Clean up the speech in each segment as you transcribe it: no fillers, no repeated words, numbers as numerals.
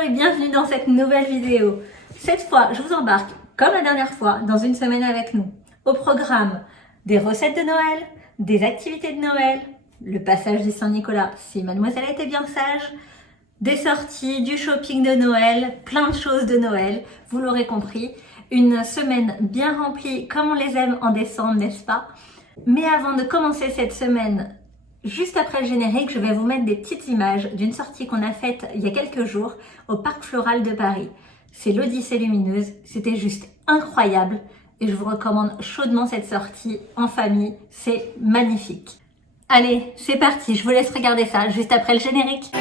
Hello et bienvenue dans cette nouvelle vidéo. Cette fois, je vous embarque, comme la dernière fois, dans une semaine avec nous. Au programme, des recettes de Noël, des activités de Noël, le passage du Saint-Nicolas si mademoiselle a été bien sage, des sorties, du shopping de Noël, plein de choses de Noël, vous l'aurez compris. Une semaine bien remplie comme on les aime en décembre, n'est-ce pas? Mais avant de commencer cette semaine, juste après le générique, je vais vous mettre des petites images d'une sortie qu'on a faite il y a quelques jours au Parc Floral de Paris. C'est l'Odyssée Lumineuse, c'était juste incroyable et je vous recommande chaudement cette sortie en famille, c'est magnifique. Allez, c'est parti, je vous laisse regarder ça juste après le générique.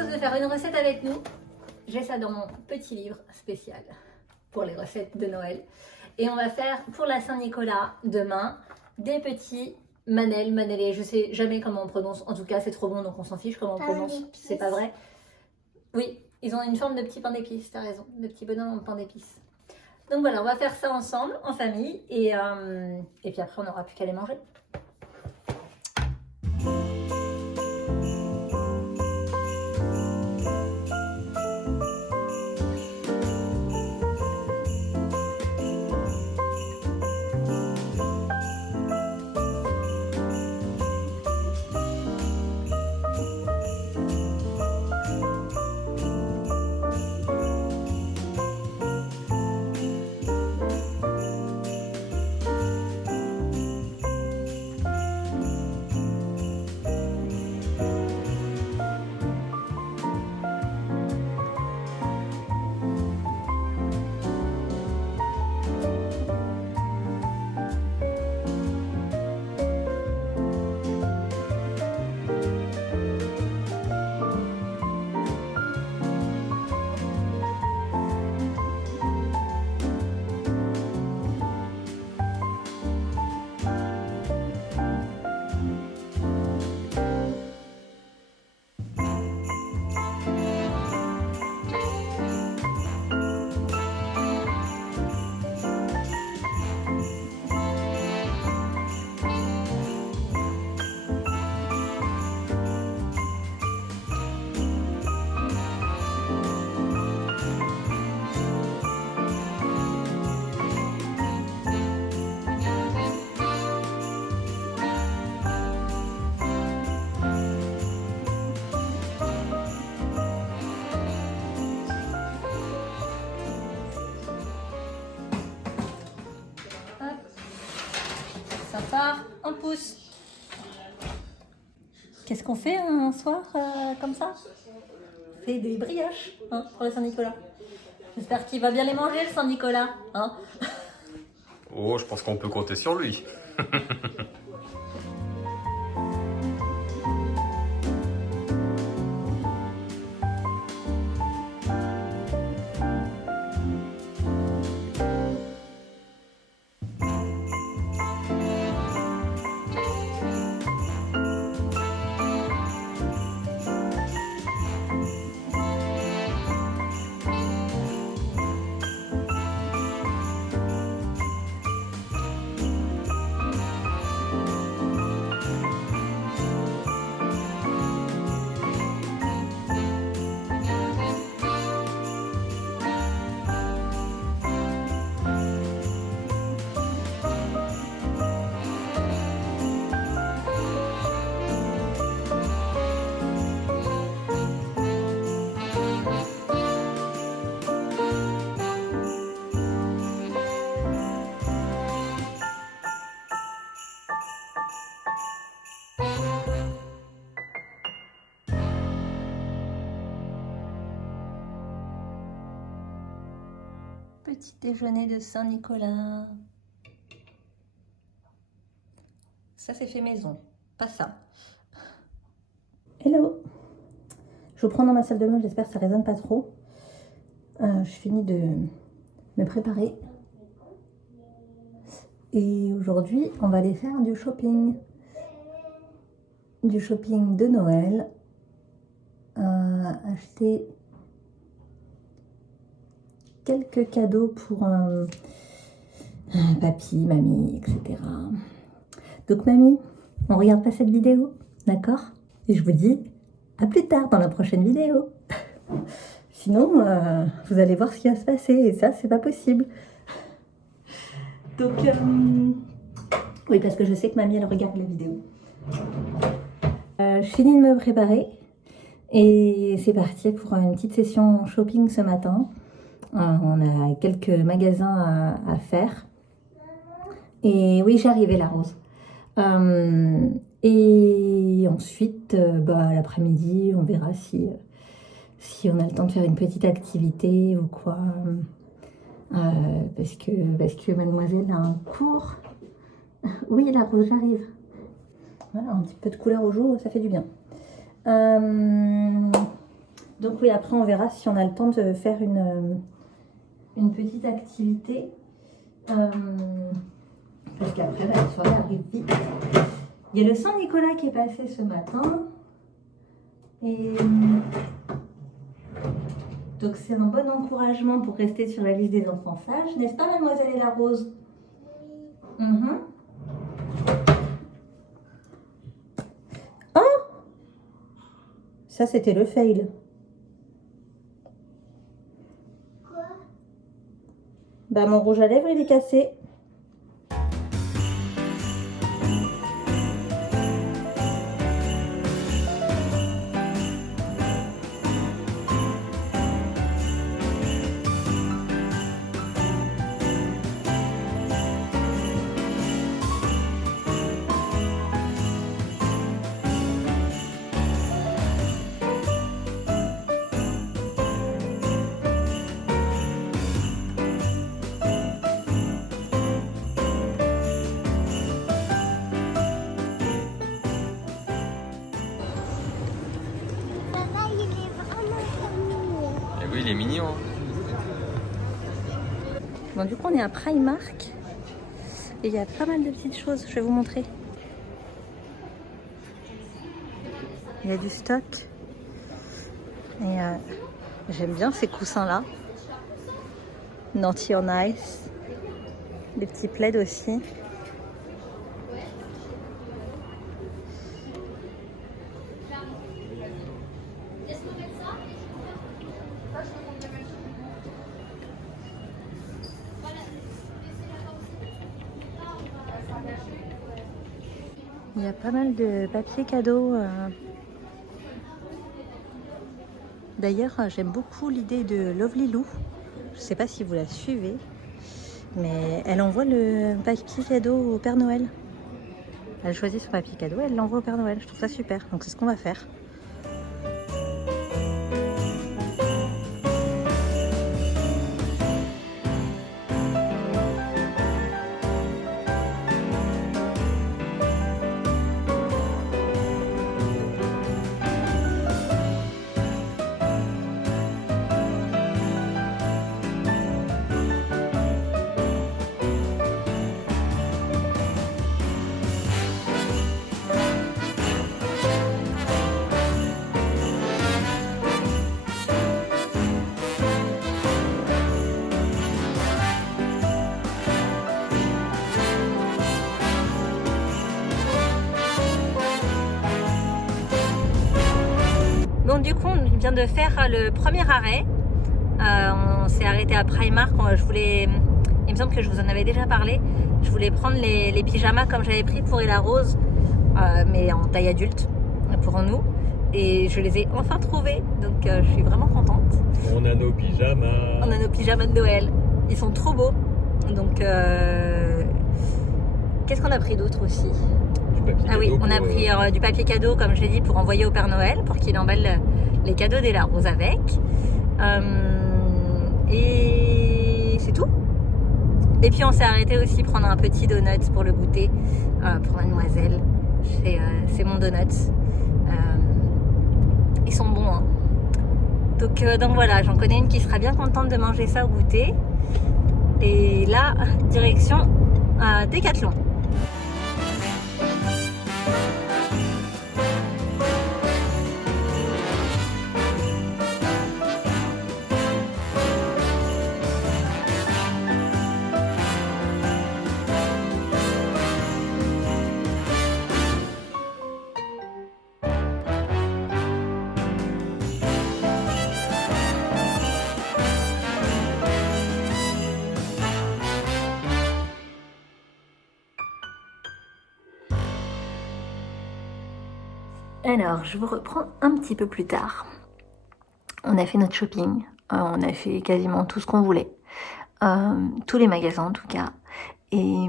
De faire une recette avec nous. J'ai ça dans mon petit livre spécial pour les recettes de Noël. Et on va faire pour la Saint-Nicolas demain des petits manelés. Je sais jamais comment on prononce. En tout cas, c'est trop bon, donc on s'en fiche comment on prononce. C'est pas vrai? Oui, ils ont une forme de petit pain d'épices, t'as raison. De petits bonhommes en pain d'épices. Donc voilà, on va faire ça ensemble, en famille. Et puis après, on n'aura plus qu'à les manger. couscous. Qu'est-ce qu'on fait un soir comme ça? On fait des brioches hein, pour le Saint-Nicolas. J'espère qu'il va bien les manger, le Saint-Nicolas. Hein. Oh, je pense qu'on peut compter sur lui. Petit déjeuner de Saint-Nicolas. Ça, c'est fait maison, pas ça. Hello! Je vous prends dans ma salle de bain, j'espère que ça résonne pas trop. Je finis de me préparer. Et aujourd'hui, on va aller faire du shopping. Du shopping de Noël. Acheter quelques cadeaux pour papy, mamie, etc. Donc mamie, on regarde pas cette vidéo, d'accord? Et je vous dis à plus tard dans la prochaine vidéo. Sinon, vous allez voir ce qui va se passer et ça, c'est pas possible. Donc, oui, parce que je sais que mamie, elle regarde la vidéo. Je finis de me préparer et c'est parti pour une petite session shopping ce matin. On a quelques magasins à faire. Et oui, j'arrivais la Rose. Et ensuite, l'après-midi, on verra si on a le temps de faire une petite activité ou quoi. Parce que mademoiselle a un cours. Oui, la Rose, j'arrive. Voilà, un petit peu de couleur au jour, ça fait du bien. Donc oui, après on verra si on a le temps de faire une petite activité. Parce qu'après, la soirée arrive vite. Il y a le Saint-Nicolas qui est passé ce matin. Et donc c'est un bon encouragement pour rester sur la liste des enfants sages. N'est-ce pas, mademoiselle et la Rose? Oh! Ça, c'était le fail. Quoi? Bah, mon rouge à lèvres, il est cassé. Oui, il est mignon. Bon, du coup, on est à Primark. Et il y a pas mal de petites choses. Je vais vous montrer. Il y a du stock. Et j'aime bien ces coussins-là. Naughty on Ice. Des petits plaids aussi. Il y a pas mal de papier cadeau. D'ailleurs, j'aime beaucoup l'idée de Lovely Lou. Je ne sais pas si vous la suivez, mais elle envoie le papier cadeau au Père Noël. Elle choisit son papier cadeau, elle l'envoie au Père Noël. Je trouve ça super, donc c'est ce qu'on va faire. Donc du coup, on vient de faire le premier arrêt. On s'est arrêté à Primark. Il me semble que je vous en avais déjà parlé. Je voulais prendre les pyjamas comme j'avais pris pour Ella Rose, mais en taille adulte pour nous. Et je les ai enfin trouvés, donc je suis vraiment contente. On a nos pyjamas. On a nos pyjamas de Noël. Ils sont trop beaux. Donc, qu'est-ce qu'on a pris d'autre aussi? Ah oui, on a pris du papier cadeau, comme je l'ai dit, pour envoyer au Père Noël, pour qu'il emballe les cadeaux d'Ella Rose avec. Et c'est tout. Et puis on s'est arrêté aussi prendre un petit donut pour le goûter pour mademoiselle. C'est mon donut. Ils sont bons. Hein. Donc voilà, j'en connais une qui sera bien contente de manger ça au goûter. Et là, direction Décathlon. Alors, je vous reprends un petit peu plus tard. On a fait notre shopping, on a fait quasiment tout ce qu'on voulait, tous les magasins en tout cas. Et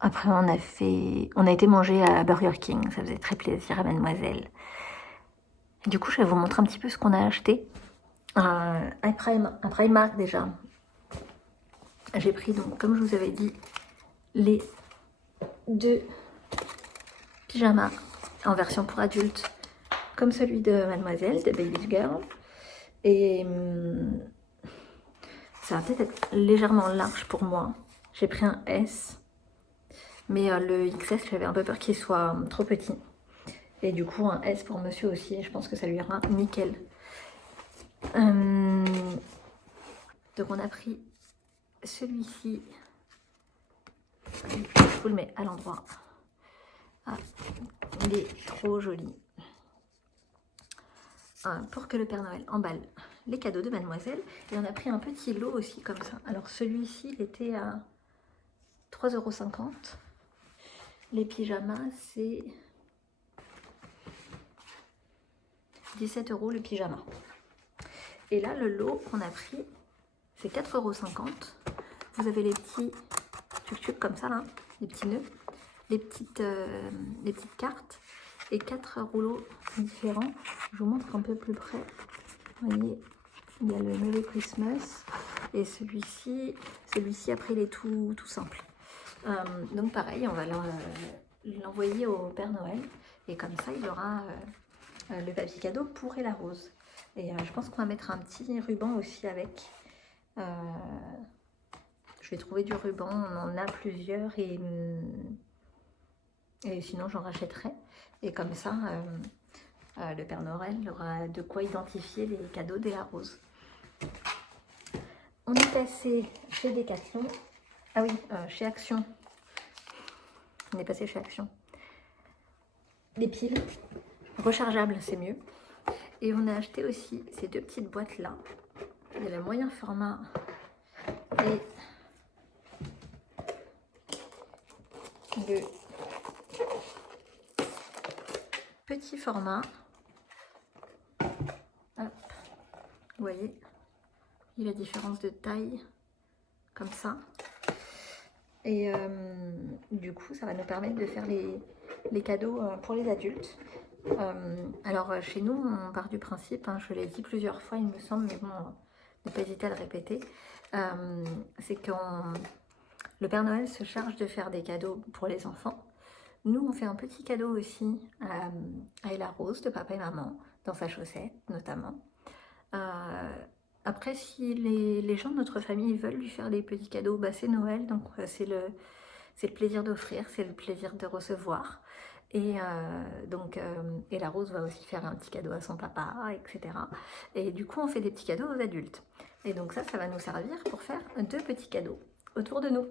après, on a été manger à Burger King, ça faisait très plaisir à mademoiselle. Et du coup, je vais vous montrer un petit peu ce qu'on a acheté à Primark déjà. J'ai pris donc, comme je vous avais dit, les 2 pyjama en version pour adultes comme celui de mademoiselle, de Baby Girl, et ça va peut-être être légèrement large pour moi. J'ai pris un S, mais le XS j'avais un peu peur qu'il soit trop petit, et du coup un S pour monsieur aussi, et je pense que ça lui ira nickel. Donc on a pris celui-ci, je vous le mets à l'endroit. Ah, il est trop joli. Pour que le Père Noël emballe les cadeaux de mademoiselle. Et on a pris un petit lot aussi comme ça. Alors celui-ci, il était à 3,50 €. Les pyjamas, c'est 17 € le pyjama. Et là, le lot qu'on a pris, c'est 4,50 €. Vous avez les petits tuc-tuc comme ça, là, les petits nœuds. Les petites cartes et 4 rouleaux différents. Je vous montre un peu plus près. Vous voyez, il y a le Merry Christmas et celui-ci après il est tout simple. Donc pareil, on va l'envoyer au Père Noël et comme ça il aura le papier cadeau pour Ella Rose. Et je pense qu'on va mettre un petit ruban aussi avec. Je vais trouver du ruban, on en a plusieurs et sinon j'en rachèterai. Et comme ça, le Père Noël aura de quoi identifier les cadeaux d'Ella Rose. On est passé chez Décathlon. Ah oui, chez Action. On est passé chez Action. Des piles rechargeables, c'est mieux. Et on a acheté aussi ces 2 petites boîtes là. Il y a le moyen format et le petit format. Hop. Vous voyez, il y a la différence de taille comme ça. Et du coup, ça va nous permettre de faire les cadeaux pour les adultes. Alors, chez nous, on part du principe, hein, je l'ai dit plusieurs fois, il me semble, mais bon, ne pas hésiter à le répéter, c'est que le Père Noël se charge de faire des cadeaux pour les enfants. Nous, on fait un petit cadeau aussi à Ella Rose, de papa et maman, dans sa chaussette, notamment. Après, si les gens de notre famille veulent lui faire des petits cadeaux, bah, c'est Noël, donc c'est le plaisir d'offrir, c'est le plaisir de recevoir. Et la Rose va aussi faire un petit cadeau à son papa, etc. Et du coup, on fait des petits cadeaux aux adultes. Et donc ça va nous servir pour faire 2 petits cadeaux autour de nous.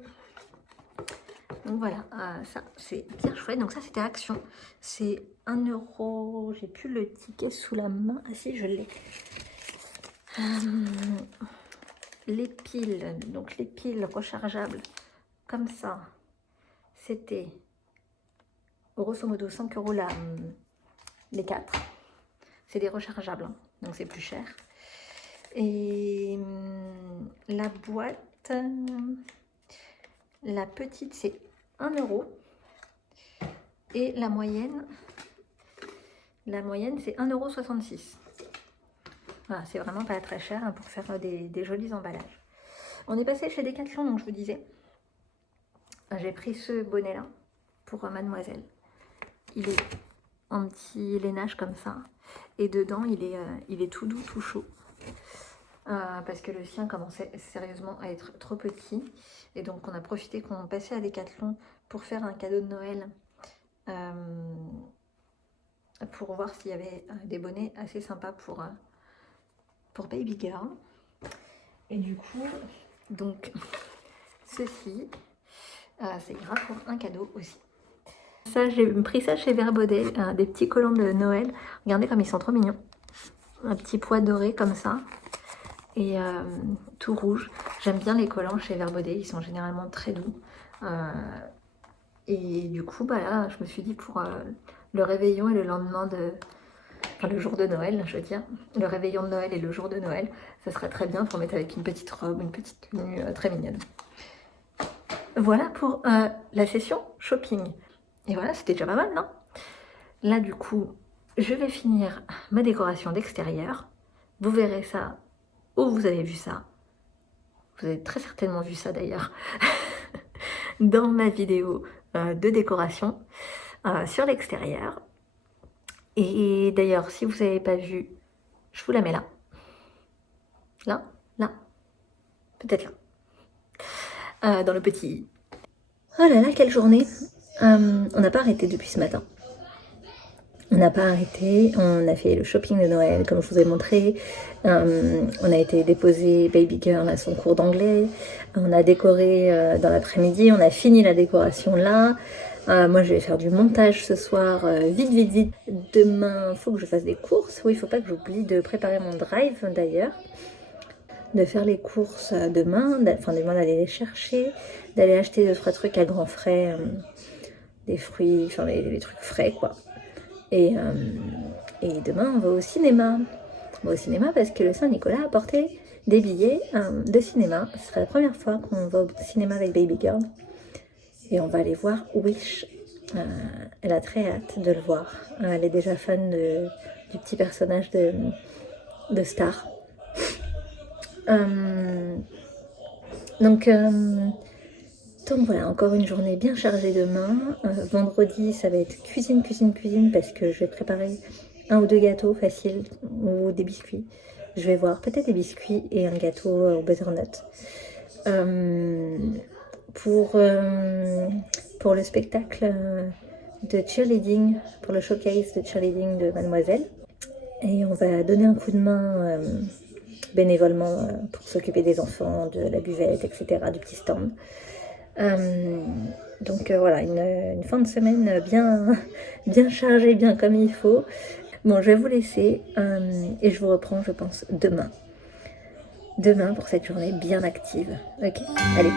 Donc voilà, ça c'est bien chouette. Donc ça c'était Action. C'est 1 €. J'ai plus le ticket sous la main. Ah si, je l'ai. Les piles, donc les piles rechargeables comme ça, c'était grosso modo 5 € les 4. C'est des rechargeables, hein, donc c'est plus cher. Et la boîte, la petite c'est 1 €. Et la moyenne c'est 1,66 €. Voilà, c'est vraiment pas très cher, hein, pour faire des jolis emballages. On est passé chez Decathlon, donc je vous disais. J'ai pris ce bonnet-là pour mademoiselle. Il est en petit lainage comme ça. Et dedans, il est tout doux, tout chaud. Parce que le sien commençait sérieusement à être trop petit. Et donc, on a profité qu'on passait à Decathlon pour faire un cadeau de Noël. Pour voir s'il y avait des bonnets assez sympas pour Baby Girl. Et du coup, donc, ceci, c'est grave pour un cadeau aussi. Ça, j'ai pris ça chez Verbaudet, des petits collants de Noël. Regardez comme ils sont trop mignons. Un petit pois doré comme ça. Et tout rouge. J'aime bien les collants chez Verbaudet, ils sont généralement très doux. Et du coup, bah là, je me suis dit pour le réveillon et le lendemain enfin, le jour de Noël, je veux dire, le réveillon de Noël et le jour de Noël, ça serait très bien pour mettre avec une petite robe, une petite tenue très mignonne. Voilà pour la session shopping. Et voilà, c'était déjà pas mal, non? Là, du coup, je vais finir ma décoration d'extérieur. Vous verrez ça, où vous avez vu ça. Vous avez très certainement vu ça d'ailleurs, dans ma vidéo de décoration sur l'extérieur. Et d'ailleurs, si vous n'avez pas vu, je vous la mets là. Là, là, peut-être là. Dans le petit... Oh là là, quelle journée! On n'a pas arrêté depuis ce matin. On n'a pas arrêté, on a fait le shopping de Noël, comme je vous ai montré. On a été déposer Baby Girl à son cours d'anglais. On a décoré dans l'après-midi, on a fini la décoration là. Moi, je vais faire du montage ce soir, vite. Demain, il faut que je fasse des courses. Oui, il ne faut pas que j'oublie de préparer mon drive d'ailleurs. De faire les courses demain, demain d'aller les chercher, d'aller acheter 2-3 trucs à grands frais, des fruits, enfin les trucs frais quoi. Et demain, on va au cinéma. On va au cinéma parce que le Saint-Nicolas a apporté des billets de cinéma. Ce sera la première fois qu'on va au cinéma avec Baby Girl. Et on va aller voir Wish. Elle a très hâte de le voir. Elle est déjà fan du petit personnage de Star. Donc voilà, encore une journée bien chargée demain. Vendredi, ça va être cuisine parce que je vais préparer 1 ou 2 gâteaux faciles ou des biscuits. Je vais voir peut-être des biscuits et un gâteau au butternut. Pour le spectacle de cheerleading, pour le showcase de cheerleading de Mademoiselle. Et on va donner un coup de main bénévolement pour s'occuper des enfants, de la buvette, etc., du petit stand. Donc voilà, une fin de semaine bien chargée, bien comme il faut. Bon, je vais vous laisser et je vous reprends, je pense, demain pour cette journée bien active. Ok, allez.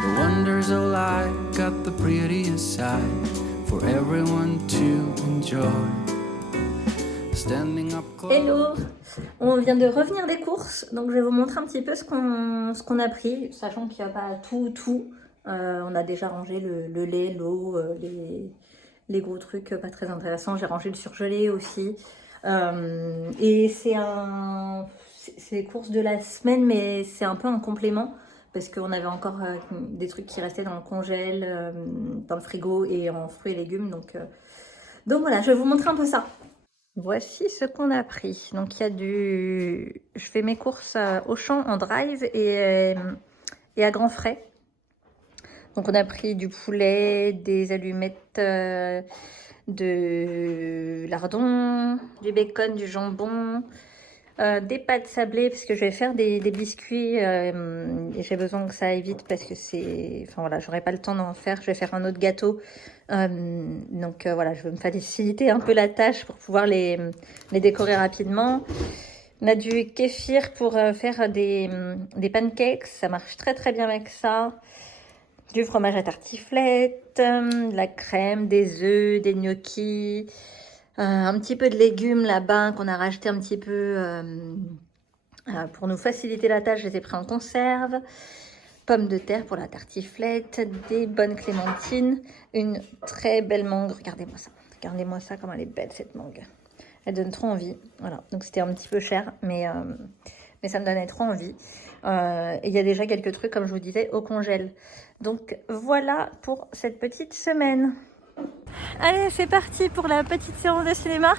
The wonders of life got the prettiest side for everyone to enjoy. standing up close. Hello, on vient de revenir des courses, donc je vais vous montrer un petit peu ce qu'on a pris, sachant qu'il n'y a pas tout. On a déjà rangé le lait, l'eau, les gros trucs pas très intéressants. J'ai rangé le surgelé aussi. Et c'est les courses de la semaine, mais c'est un peu un complément parce qu'on avait encore des trucs qui restaient dans le congèle, dans le frigo et en fruits et légumes. Donc voilà, je vais vous montrer un peu ça. Voici ce qu'on a pris. Donc il y a je fais mes courses au champ en drive et à grands frais. Donc on a pris du poulet, des allumettes, de lardons, du bacon, du jambon, des pâtes sablées parce que je vais faire des biscuits et j'ai besoin que ça aille vite parce que enfin voilà, j'aurai pas le temps d'en faire. Je vais faire un autre gâteau. Donc voilà, je vais me faciliter un peu la tâche pour pouvoir les décorer rapidement. On a du kéfir pour faire des pancakes, ça marche très bien avec ça. Du fromage à tartiflette, de la crème, des œufs, des gnocchis, un petit peu de légumes là-bas qu'on a racheté un petit peu pour nous faciliter la tâche. Je les ai pris en conserve. Pommes de terre pour la tartiflette, des bonnes clémentines, une très belle mangue. Regardez-moi ça, comme elle est belle cette mangue. Elle donne trop envie. Voilà, donc c'était un petit peu cher, mais ça me donnait trop envie. Et il y a déjà quelques trucs, comme je vous disais, au congèle. Donc voilà pour cette petite semaine. Allez, c'est parti pour la petite séance de cinéma.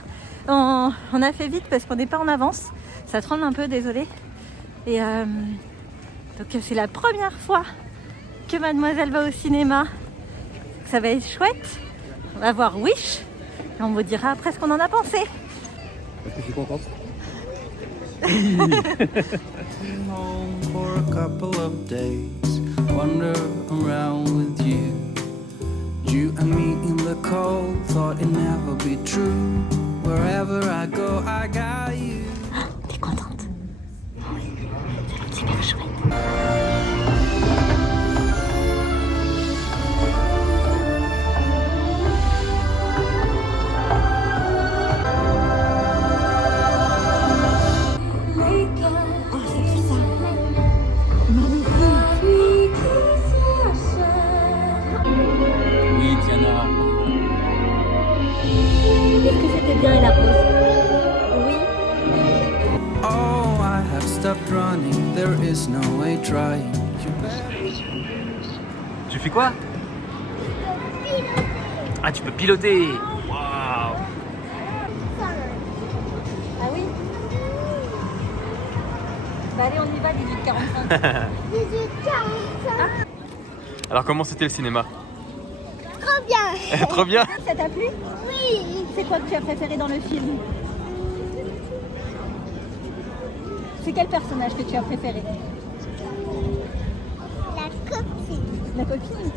On a fait vite parce qu'on n'est pas en avance. Ça tremble un peu, désolé. Et donc c'est la première fois que mademoiselle va au cinéma. Ça va être chouette. On va voir Wish. Et on vous dira après ce qu'on en a pensé. Est-ce que je suis contente? Home for a couple of days, wander around with you. You and me in the cold, thought it'd never be true. Wherever I go, I got you. T'es contente? Oui, c'est super chouette. Oui, Tiana. Est-ce que c'était bien et la rose? Oui. Oh, I have stopped running, there is no way trying. You better. Tu fais quoi? Ah, tu peux piloter. Waouh. Ah oui? Bah allez, on y va, 18h45. 18h45. Alors comment c'était le cinéma? Trop bien. Trop bien. Ça t'a plu? Oui. C'est quoi que tu as préféré dans le film? C'est quel personnage que tu as préféré? La copine. La copine?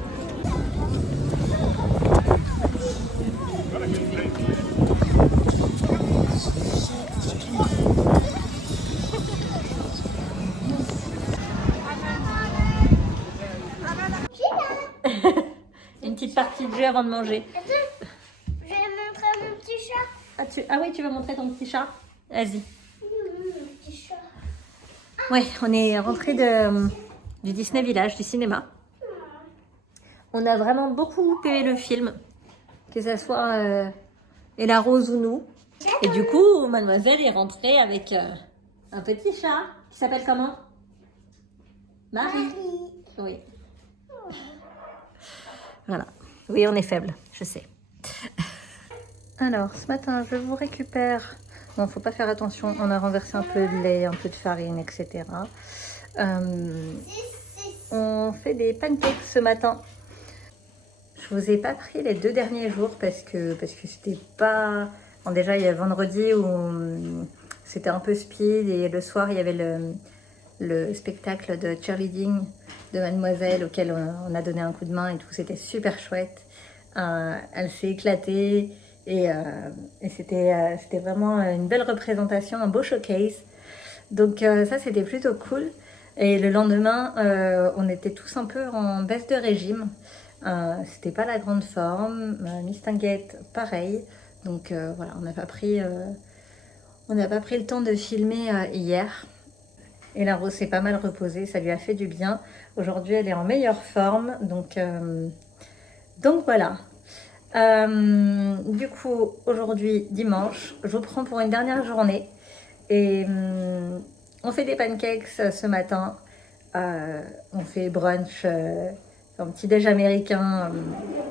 Une petite partie de jeu avant de manger. Attends, je vais montrer mon petit chat. Ah oui, tu veux montrer ton petit chat? Vas-y. Mon petit chat. Ouais, on est rentré du Disney Village, du cinéma. On a vraiment beaucoup aimé le film, que ça soit Ella Rose ou nous. Et du coup, mademoiselle est rentrée avec un petit chat qui s'appelle comment? Marie. Oui. Voilà. Oui, on est faible, je sais. Alors, ce matin, je vous récupère. Bon, faut pas faire attention. On a renversé un peu de lait, un peu de farine, etc. On fait des pancakes ce matin. Je vous ai pas pris les 2 derniers jours parce que c'était pas... Bon, déjà, il y a vendredi où c'était un peu speed et le soir, il y avait le spectacle de cheerleading de mademoiselle auquel on a donné un coup de main et tout. C'était super chouette. Elle s'est éclatée et c'était vraiment une belle représentation, un beau showcase. Donc ça, c'était plutôt cool. Et le lendemain, on était tous un peu en baisse de régime. C'était pas la grande forme. Miss Tinguette, pareil. Donc voilà, on n'a pas pris On n'a pas pris le temps de filmer hier. Et la Rose s'est pas mal reposée, ça lui a fait du bien. Aujourd'hui, elle est en meilleure forme, donc voilà. Du coup, aujourd'hui, dimanche, je vous prends pour une dernière journée. Et on fait des pancakes ce matin. On fait brunch, un petit déj américain.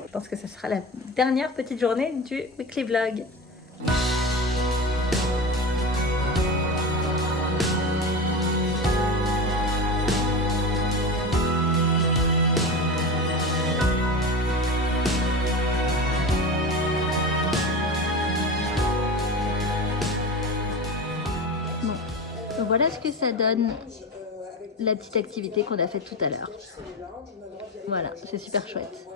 Je pense que ce sera la dernière petite journée du weekly vlog. Voilà ce que ça donne, la petite activité qu'on a faite tout à l'heure. Voilà, c'est super chouette.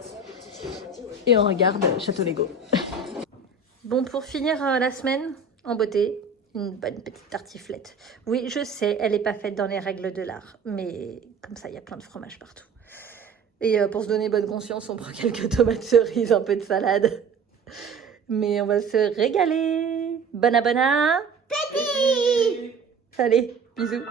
Et on regarde Château Lego. Bon, pour finir la semaine en beauté, une bonne petite tartiflette. Oui, je sais, elle n'est pas faite dans les règles de l'art, mais comme ça, il y a plein de fromage partout. Et pour se donner bonne conscience, on prend quelques tomates cerises, un peu de salade. Mais on va se régaler. Bon appétit! Allez, bisous.